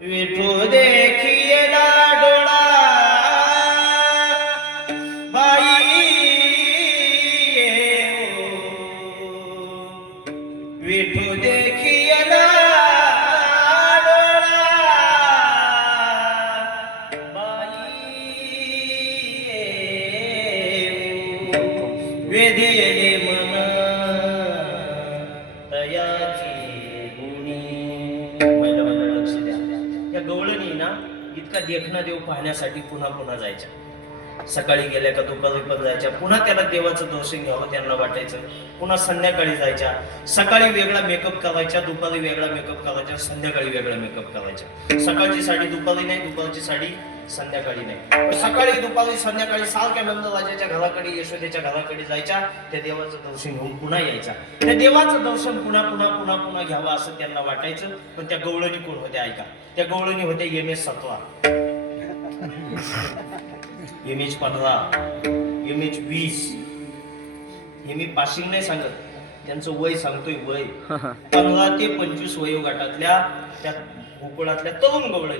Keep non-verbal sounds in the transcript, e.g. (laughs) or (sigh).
विठू देखियला डोळा बाई विठू देखियला डोळा बाई वेदिले मना तयाची येईना इतका देखणा देव पाहण्यासाठी पुन्हा पुन्हा जायच्या. सकाळी गेल्या का दुपारी पण जायच्या. पुन्हा त्याला देवाचं दर्शन घ्यावं त्यांना वाटायचं. पुन्हा संध्याकाळी जायच्या. सकाळी वेगळा मेकअप करायचा दुपारी वेगळा मेकअप करायचा संध्याकाळी वेगळा मेकअप करायचा सकाळची साडी दुपारी नाही दुपारची साडी संध्याकाळी नाही. सकाळी दुपारी संध्याकाळी सारख्या नंदराजाच्या घराकडे यशोदेच्या घराकडे जायच्या. त्या देवाचं दर्शन घेऊन पुन्हा यायच्या. त्या देवाचं दर्शन पुन्हा पुन्हा पुन्हा पुन्हा घ्यावं असं त्यांना वाटायचं. पण त्या गवळणी कोण होत्या? ऐका. त्या गवळणी होत्या एम एस सत्वा एम एच पंधरा. एम एच वीस. हे मी पासिंग नाही सांगत. त्यांचं वय सांगतोय वय. (laughs) पंधरा ते पंचवीस वयोगटातल्या त्या गोकुळातल्या तरुण गवळणी.